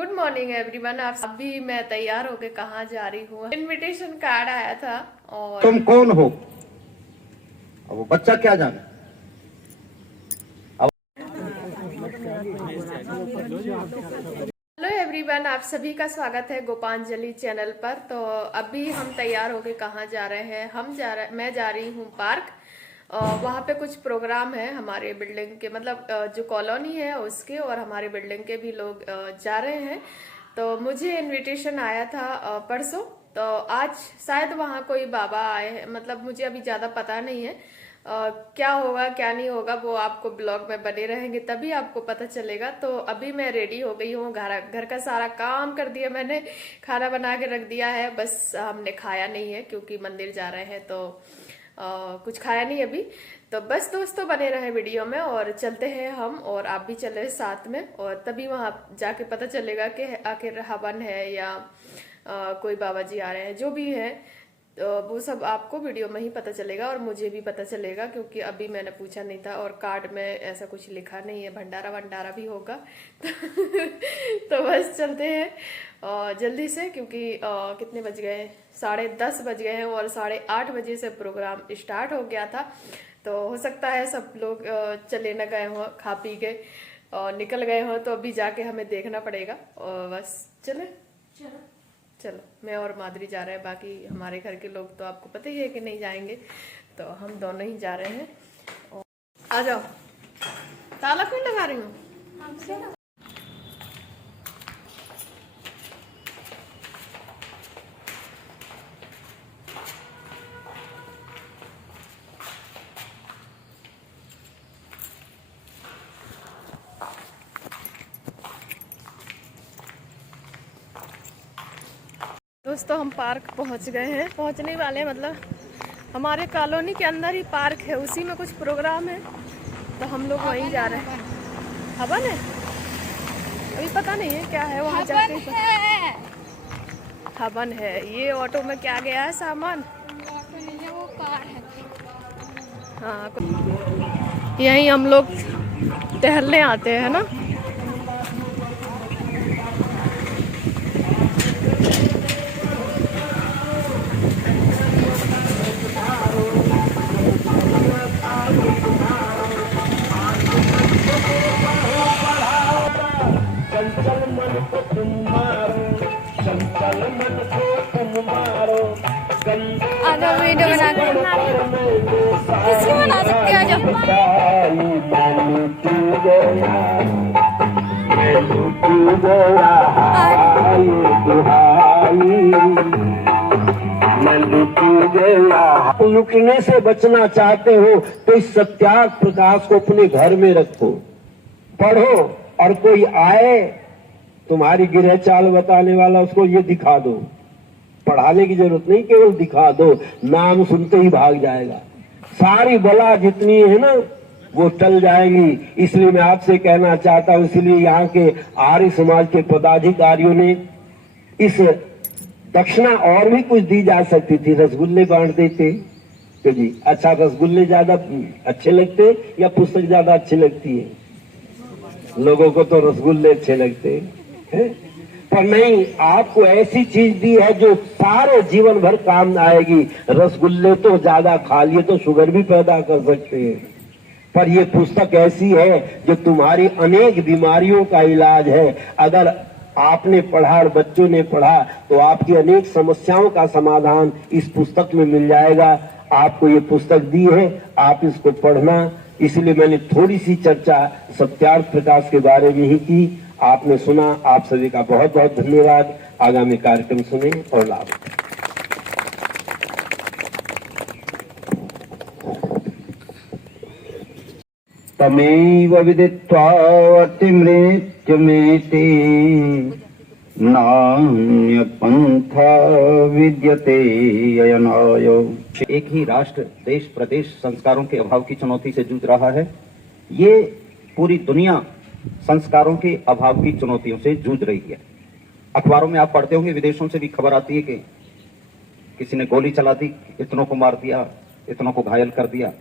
Good morning everyone. आप अभी मैं तैयार होके कहाँ जा रही हूँ, इनविटेशन कार्ड आया था। और तुम कौन हो? अब वो बच्चा क्या जाने। हेलो एवरीवन, आप सभी का स्वागत है गोपांजलि चैनल पर। तो अभी हम तैयार होके कहाँ जा रहे हैं, मैं जा रही हूँ पार्क। वहाँ पे कुछ प्रोग्राम है हमारे बिल्डिंग के, मतलब जो कॉलोनी है उसके और हमारे बिल्डिंग के भी लोग जा रहे हैं। तो मुझे इनविटेशन आया था परसों। तो आज शायद वहाँ कोई बाबा आए हैं, मतलब मुझे अभी ज़्यादा पता नहीं है क्या होगा क्या नहीं होगा। वो आपको ब्लॉग में बने रहेंगे तभी आपको पता चलेगा। तो अभी मैं रेडी हो गई हूँ, घर का सारा काम कर दिया मैंने, खाना बना के रख दिया है। बस हमने खाया नहीं है क्योंकि मंदिर जा रहे हैं, तो कुछ खाया नहीं अभी। तो बस दोस्तों बने रहे वीडियो में और चलते हैं हम, और आप भी चले साथ में, और तभी वहाँ जाके पता चलेगा कि आखिर हवन है या कोई बाबा जी आ रहे हैं। जो भी है तो वो सब आपको वीडियो में ही पता चलेगा और मुझे भी पता चलेगा, क्योंकि अभी मैंने पूछा नहीं था और कार्ड में ऐसा कुछ लिखा नहीं है। भंडारा वंडारा भी होगा तो बस चलते हैं जल्दी से, क्योंकि कितने बज गए, 10:30 बज गए हैं और 8:30 बजे से प्रोग्राम स्टार्ट हो गया था। तो हो सकता है सब लोग चले न गए हों, खा पी के और निकल गए हों, तो अभी जाके हमें देखना पड़ेगा। और बस चले चलो मैं और माधुरी जा रहे हैं, बाकी हमारे घर के लोग तो आपको पता ही है कि नहीं जाएंगे, तो हम दोनों ही जा रहे हैं। और आ जाओ, ताला क्यों लगा रही हूँ? दोस्तों हम पार्क पहुंच गए हैं, पहुंचने वाले, मतलब हमारे कॉलोनी के अंदर ही पार्क है, उसी में कुछ प्रोग्राम है तो हम लोग वहीं जा रहे हैं। हवन है, अभी पता नहीं है क्या है, वहाँ जाके हवन है। ये ऑटो में क्या गया है सामान, वो कार है। हाँ, यहीं हम लोग टहलने आते हैं ना। चंचल मन को तुम मारो, चंचल मन को तुम मारो। आजा वीडियो बना के किसकी बना सकते हो? लुटने से बचना चाहते हो तो इस सत्याग्रह प्रकाश को अपने घर में रखो, पढ़ो, और कोई आए तुम्हारी गिरह चाल बताने वाला, उसको ये दिखा दो। पढ़ाने की जरूरत नहीं, केवल दिखा दो, नाम सुनते ही भाग जाएगा। सारी बला जितनी है ना वो टल जाएंगी। इसलिए मैं आपसे कहना चाहता हूं, इसलिए यहाँ के आर्य समाज के पदाधिकारियों ने इस दक्षिणा और भी कुछ दी जा सकती थी, रसगुल्ले बांट देते तो जी। अच्छा, रसगुल्ले ज्यादा अच्छे लगते या पुस्तक ज्यादा अच्छी लगती है? लोगों को तो रसगुल्ले अच्छे लगते हैं, पर नहीं, आपको ऐसी चीज दी है जो सारे जीवन भर काम आएगी। रसगुल्ले तो ज्यादा खा लिए तो शुगर भी पैदा कर सकते हैं, पर ये पुस्तक ऐसी है जो तुम्हारी अनेक बीमारियों का इलाज है। अगर आपने पढ़ा और बच्चों ने पढ़ा तो आपकी अनेक समस्याओं का समाधान इस पुस्तक में मिल जाएगा। आपको ये पुस्तक दी है, आप इसको पढ़ना। इसलिए मैंने थोड़ी सी चर्चा सत्याग्रह प्रकाश के बारे में ही की, आपने सुना। आप सभी का बहुत बहुत धन्यवाद। आगामी कार्यक्रम सुने और लाभ। तमेव विदित्वा मृत्युमेति नान्य पंथा विद्यते अयनाय। एक ही राष्ट्र देश प्रदेश संस्कारों के अभाव की चुनौती से जूझ रहा है। ये पूरी दुनिया संस्कारों के अभाव की चुनौतियों से जूझ रही है। अखबारों में आप पढ़ते होंगे, विदेशों से भी खबर आती है कि किसी ने गोली चला दी, इतनों को मार दिया, इतनों को घायल कर दिया।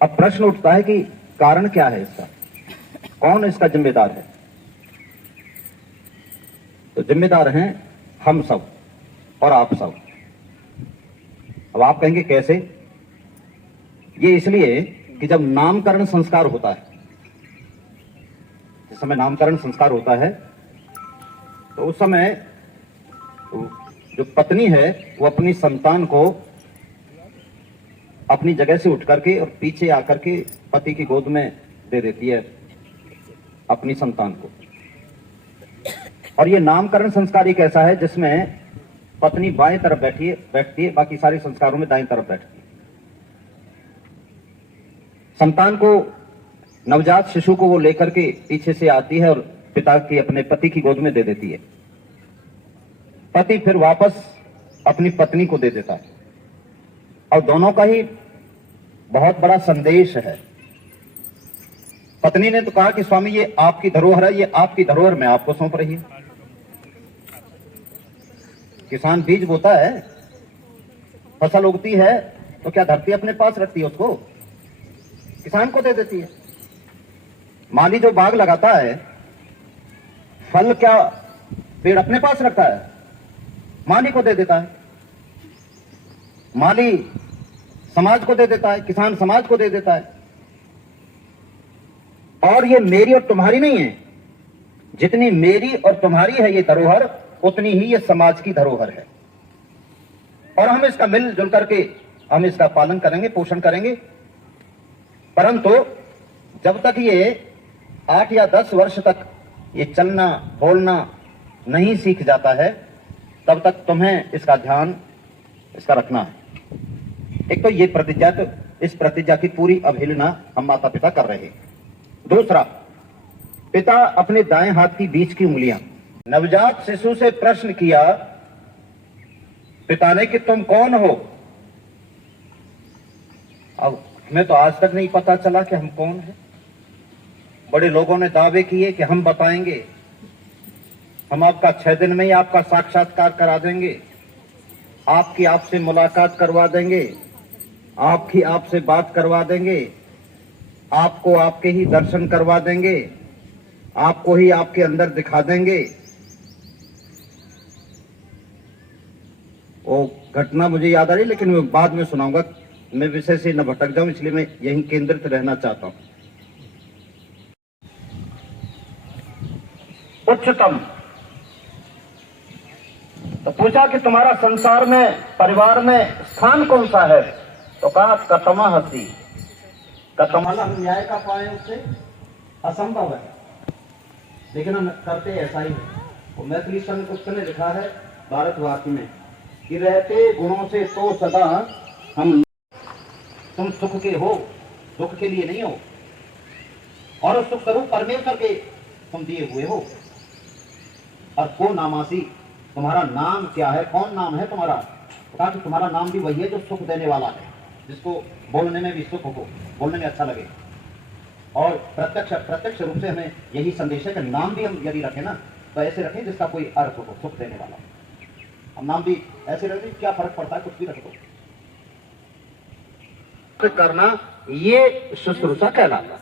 अब प्रश्न उठता है कि कारण क्या है इसका, कौन इसका जिम्मेदार है? तो जिम्मेदार हैं हम सब और आप सब। अब आप कहेंगे कैसे? ये इसलिए कि जब नामकरण संस्कार होता है, जिस समय नामकरण संस्कार होता है, तो उस समय जो पत्नी है वो अपनी संतान को अपनी जगह से उठ करके और पीछे आकर के पति की गोद में दे देती है अपनी संतान को। और ये नामकरण संस्कार एक ऐसा है जिसमें पत्नी बाएं तरफ बैठती है, बाकी सारे संस्कारों में दाएं तरफ बैठती है। संतान को, नवजात शिशु को वो लेकर के पीछे से आती है और पिता की, अपने पति की गोद में दे देती है। पति फिर वापस अपनी पत्नी को दे देता है। और दोनों का ही बहुत बड़ा संदेश है। पत्नी ने तो कहा कि स्वामी ये आपकी धरोहर है, ये आपकी धरोहर मैं आपको सौंप रही हूं। किसान बीज बोता है, फसल उगती है, तो क्या धरती अपने पास रखती है? उसको किसान को दे देती है। माली जो बाग लगाता है, फल क्या पेड़ अपने पास रखता है? माली को दे देता है। माली समाज को दे देता है, किसान समाज को दे देता है। और ये मेरी और तुम्हारी नहीं है। जितनी मेरी और तुम्हारी है ये धरोहर, उतनी ही ये समाज की धरोहर है। और हम इसका मिलजुल करके हम इसका पालन करेंगे, पोषण करेंगे। परंतु जब तक ये 8 या 10 वर्ष तक ये चलना बोलना नहीं सीख जाता है, तब तक तुम्हें इसका ध्यान इसका रखना है। एक तो ये प्रतिज्ञा, तो इस प्रतिज्ञा की पूरी अवहेलना हम माता पिता कर रहे हैं। दूसरा, पिता अपने दाएं हाथ की बीच की उंगलियां। नवजात शिशु से प्रश्न किया पिता ने कि तुम कौन हो? अब हमें तो आज तक नहीं पता चला कि हम कौन हैं। बड़े लोगों ने दावे किए कि हम बताएंगे, हम आपका 6 दिन में ही आपका साक्षात्कार करा देंगे, आपकी आपसे मुलाकात करवा देंगे, आपकी आपसे बात करवा देंगे, आपको आपके ही दर्शन करवा देंगे, आपको ही आपके अंदर दिखा देंगे। वो घटना मुझे याद आ रही, लेकिन मैं बाद में सुनाऊंगा। मैं विषय से न भटक जाऊं, इसलिए मैं यहीं केंद्रित रहना चाहता हूं। उच्चतम, तो पूछा कि तुम्हारा संसार में, परिवार में स्थान कौन सा है? तो कहा कतमा हसी। कतमाला हम न्याय का पाए उससे असंभव है, लेकिन हम करते ऐसा ही है। वो मैथिली संत ने लिखा है भारतवासी में कि रहते गुणों से तो सदा हम, तुम सुख के हो, दुख के लिए नहीं हो। और उस सुख स्वरूप परमेश्वर के तुम दिए हुए हो। और को नामासी, तुम्हारा नाम क्या है? कौन नाम है तुम्हारा? कहा कि तुम्हारा नाम भी वही है जो सुख देने वाला है, जिसको बोलने में भी सुख हो, बोलने में अच्छा लगे। और प्रत्यक्ष रूप से हमें यही संदेश है कि नाम भी हम यदि रखें ना, तो ऐसे रखें जिसका कोई अर्थ हो, सुख देने वाला। हम नाम भी ऐसे रखें, क्या फर्क पड़ता है, कुछ भी रख दो। करना ये शुश्रूषा कहलाता है,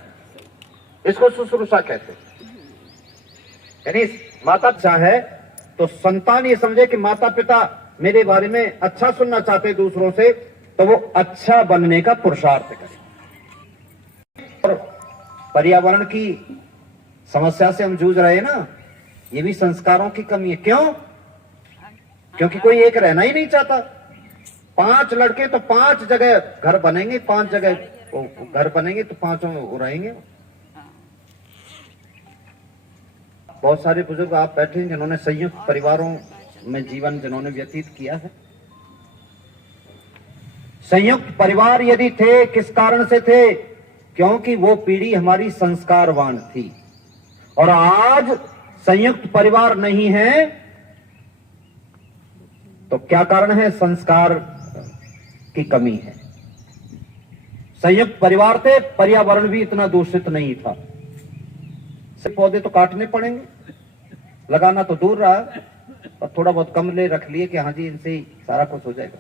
इसको शुश्रूषा कहते हैं। यानी माता चाहे तो संतान ये समझे कि माता पिता मेरे बारे में अच्छा सुनना चाहते दूसरों से, तो वो अच्छा बनने का पुरुषार्थ करे। और पर्यावरण की समस्या से हम जूझ रहे हैं ना, ये भी संस्कारों की कमी है। क्यों? क्योंकि कोई एक रहना ही नहीं चाहता। 5 लड़के तो 5 जगह घर बनेंगे, 5 जगह घर बनेंगे तो 5 रहेंगे। बहुत सारे बुजुर्ग आप बैठे हैं जिन्होंने संयुक्त परिवारों में जीवन जिन्होंने व्यतीत किया है। संयुक्त परिवार यदि थे, किस कारण से थे? क्योंकि वो पीढ़ी हमारी संस्कारवान थी। और आज संयुक्त परिवार नहीं है, तो क्या कारण है? संस्कार की कमी है। संयुक्त परिवार थे, पर्यावरण भी इतना दूषित नहीं था। पौधे तो काटने पड़ेंगे, लगाना तो दूर रहा, और थोड़ा बहुत गमले रख लिए कि हाँ जी इनसे ही सारा कुछ हो जाएगा।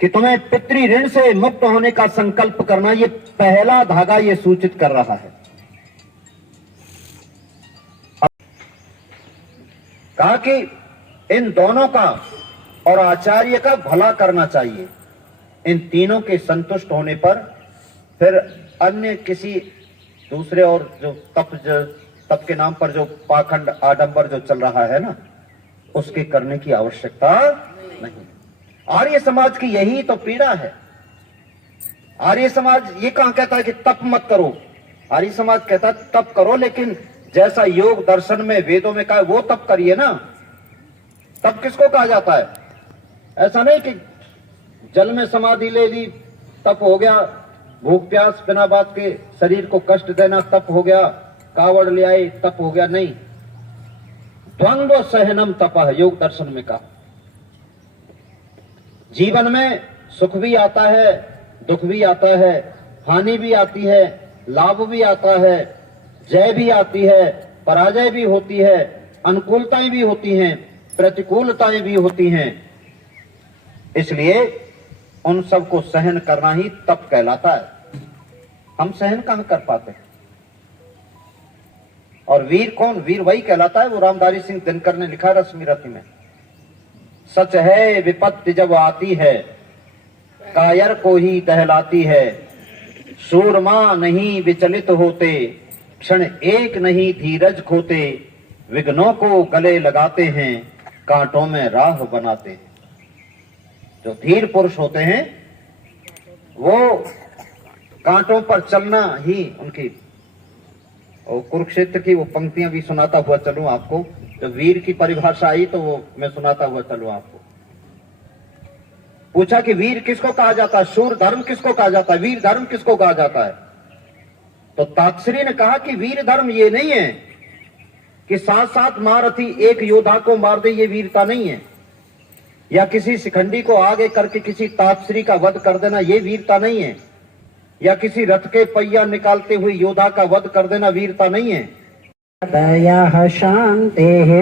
कि तुम्हें पितृ ऋण से मुक्त होने का संकल्प करना, ये पहला धागा ये सूचित कर रहा है। कहा कि इन दोनों का और आचार्य का भला करना चाहिए। इन तीनों के संतुष्ट होने पर फिर अन्य किसी दूसरे और जो तप के नाम पर जो पाखंड आडंबर जो चल रहा है ना, उसके करने की आवश्यकता नहीं। आर्य समाज की यही तो पीड़ा है। आर्य समाज ये कहां कहता है कि तप मत करो। आर्य समाज कहता है तप करो, लेकिन जैसा योग दर्शन में वेदों में कहा वो तप करिए ना। तप किसको कहा जाता है? ऐसा नहीं कि जल में समाधि ले ली तप हो गया, भूख प्यास बिना बात के शरीर को कष्ट देना तप हो गया, कावड़ ले आई तप हो गया। नहीं, द्वंद्व सहनम तप है योग दर्शन में कहा। जीवन में सुख भी आता है, दुख भी आता है, हानि भी आती है, लाभ भी आता है, जय भी आती है, पराजय भी होती है, अनुकूलताएं भी होती हैं, प्रतिकूलताएं भी होती हैं। इसलिए उन सब को सहन करना ही तप कहलाता है। हम सहन कहां कर पाते हैं? और वीर कौन? वीर वही कहलाता है, वो रामधारी सिंह दिनकर ने लिखा रश्मिरथी में, सच है विपत्ति जब आती है कायर को ही दहलाती है, सूरमा नहीं विचलित होते, क्षण एक नहीं धीरज खोते, विघ्नों को गले लगाते हैं, कांटों में राह बनाते हैं। जो धीर पुरुष होते हैं वो कांटों पर चलना ही उनकी। और कुरुक्षेत्र की वो पंक्तियां भी सुनाता हुआ चलूं आपको। तो वीर की परिभाषा आई तो वो मैं सुनाता हुआ चलूं आपको। पूछा कि वीर किसको कहा जाता है, शूर धर्म किसको कहा जाता है, वीर धर्म किसको कहा जाता है? तो तात्श्री ने कहा कि वीर धर्म ये नहीं है कि साथ साथ महारथी एक योद्धा को मार दे, ये वीरता नहीं है। या किसी शिखंडी को आगे करके किसी तात्श्री का वध कर देना, ये वीरता नहीं है। या किसी रथ के पहिया निकालते हुए योद्धा का वध कर देना वीरता नहीं है। तयः शान्तिः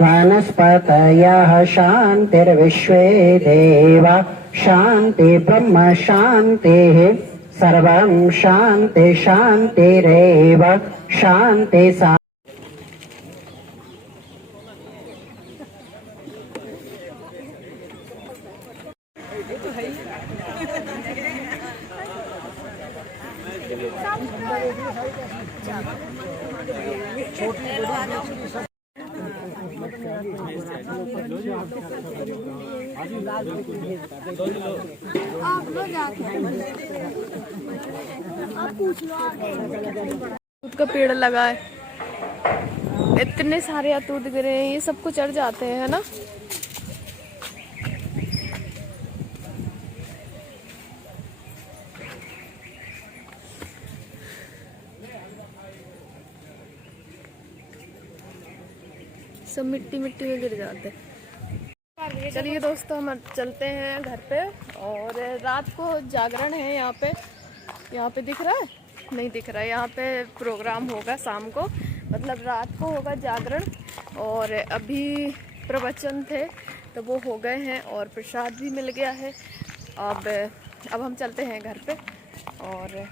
वनस्पतयः शान्तिर्विश्वे देवा शान्ति ब्रह्म शान्तिः सर्वं शान्ति शान्तिरेव शान्ति सा। अतूत का पेड़ लगा है, इतने सारे अतूत गिरे हैं, ये सबको चढ़ जाते हैं, है ना। सब मिट्टी मिट्टी में गिर जाते हैं। चलिए दोस्तों, हम चलते हैं घर पे। और रात को जागरण है यहाँ पे दिख रहा है? नहीं दिख रहा है। यहाँ पे प्रोग्राम होगा शाम को, मतलब रात को होगा जागरण। और अभी प्रवचन थे तो वो हो गए हैं और प्रसाद भी मिल गया है। अब हम चलते हैं घर पे। और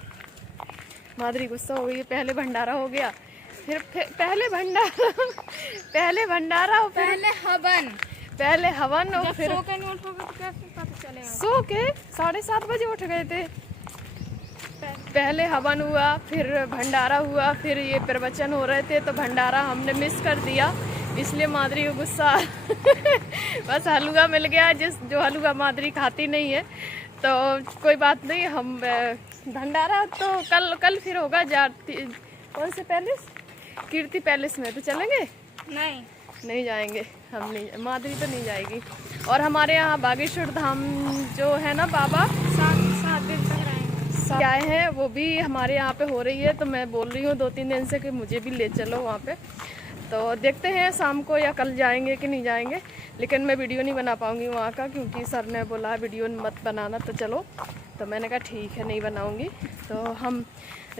माधुरी गुस्सा हो गई, पहले भंडारा हो गया, फिर पहले भंडारा पहले भंडारा और पहले हवन और फिर सो के 7:30 बजे उठ गए थे। पहले हवन हुआ, फिर भंडारा हुआ, फिर ये प्रवचन हो रहे थे तो भंडारा हमने मिस कर दिया, इसलिए माधुरी को गुस्सा बस हलवा मिल गया, जो हलवा माधुरी खाती नहीं है। तो कोई बात नहीं, हम भंडारा तो कल फिर होगा। कौन से पैलेस? कीर्ति पैलेस में। तो चलेंगे? नहीं जाएंगे हम, नहीं, माधुरी तो नहीं जाएगी। और हमारे यहाँ बागेश्वर धाम जो है ना बाबा, 7 दिन तक रहेंगे। आए हैं, वो भी हमारे यहाँ पे हो रही है। तो मैं बोल रही हूँ 2-3 दिन से कि मुझे भी ले चलो वहाँ पे। तो देखते हैं शाम को या कल जाएंगे कि नहीं जाएंगे। लेकिन मैं वीडियो नहीं बना पाऊँगी वहाँ का, क्योंकि सर ने बोला वीडियो मत बनाना, तो चलो। तो मैंने कहा ठीक है, नहीं बनाऊँगी। तो हम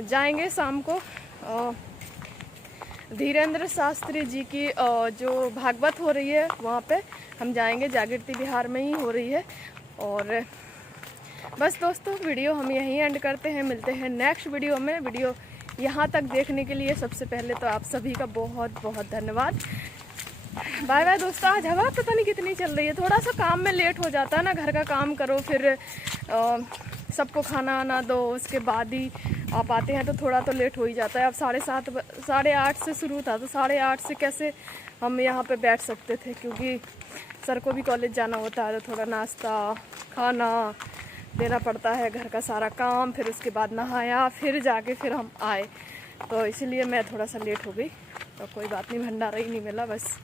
जाएंगे शाम को। धीरेन्द्र शास्त्री जी की जो भागवत हो रही है वहाँ पे हम जाएंगे। जागृति विहार में ही हो रही है। और बस दोस्तों, वीडियो हम यहीं एंड करते हैं, मिलते हैं नेक्स्ट वीडियो में। वीडियो यहाँ तक देखने के लिए सबसे पहले तो आप सभी का बहुत बहुत धन्यवाद। बाय बाय दोस्तों। आज हवा पता नहीं कितनी चल रही है, थोड़ा सा काम में लेट हो जाता है ना, घर का काम करो फिर सबको खाना आना दो, उसके बाद ही आप आते हैं तो थोड़ा तो लेट हो ही जाता है। अब 7:30 8:30 से शुरू था, तो 8:30 से कैसे हम यहाँ पे बैठ सकते थे, क्योंकि सर को भी कॉलेज जाना होता है, तो थोड़ा नाश्ता खाना देना पड़ता है, घर का सारा काम, फिर उसके बाद नहाया, फिर जाके फिर हम आए, तो इसीलिए मैं थोड़ा सा लेट हो गई। तो कोई बात नहीं, भंडारा ही नहीं मिला बस।